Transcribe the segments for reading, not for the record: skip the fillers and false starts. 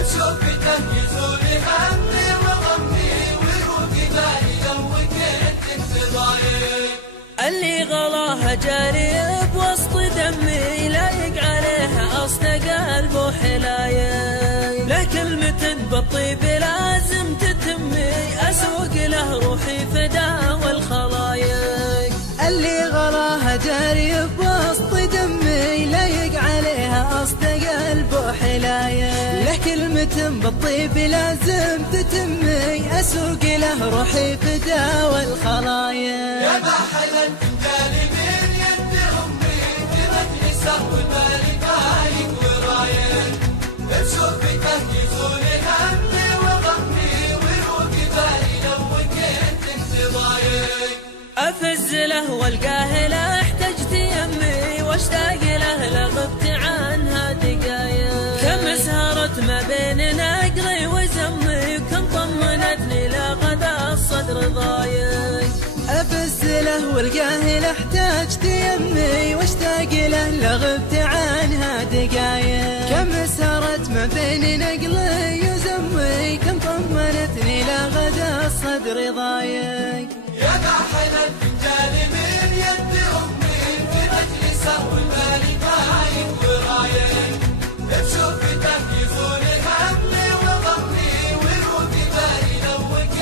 بشوفته يزول همي وغمي ويروق بالي لو كنت انت ضايق. اللي غلاها جاري بوسط دمي لايق عليها اصدق قلب وحلايق، له كلمة بالطيب لازم تتمي اسوق له روحي فدا والخلايق. اللي غلاها جاري بوسط دمي لايق عليها اصدق قلب وحلايق، له كلمة بالطيب لازم تتمي اسوق له روحي فدا والخلايق. يا محلا جالي من يد امي بمجلسه والمالي فايق ورايق، بشوفته يزول همي وغمي ويروق بالي لو كنت انت ضايق. افز له والقاه له احتجت يمي واشتاق له لغبت عنها دقايق، كم سهرت ما بين نقري وزمي كم طمنتني لغدا الصدر ضايق. افز له والقاه له احتجت يمي واشتاق له لغبت عنها دقايق، كم سهرت ما بين نقلي وزمي كم طمنتني لغدا الصدر ضايق. يا محلا جالي من يد امي بمجلسه والمالي فايق ورايق، بشوفته يزول همي وغمي ويروق بالي لو كنت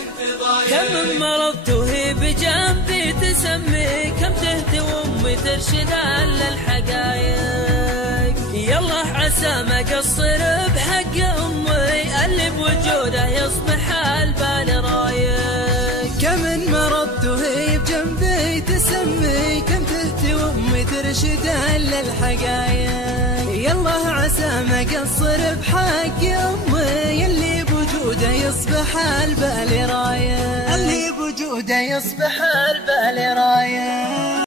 انت ضايق. كم مرضت وهي بجنبي تسمي كم تهدي وامي ترشد على الحقايق، يلا عسى ما قصر بحق امي اللي بوجوده يصبح البال رايق. كم مرضت وهي بجنبي تسمي كم تهتي وامي ترشد للحقايق، يلا عسى ما قصر بحق امي اللي بوجوده يصبح البال رايق، اللي بوجوده يصبح البال رايق.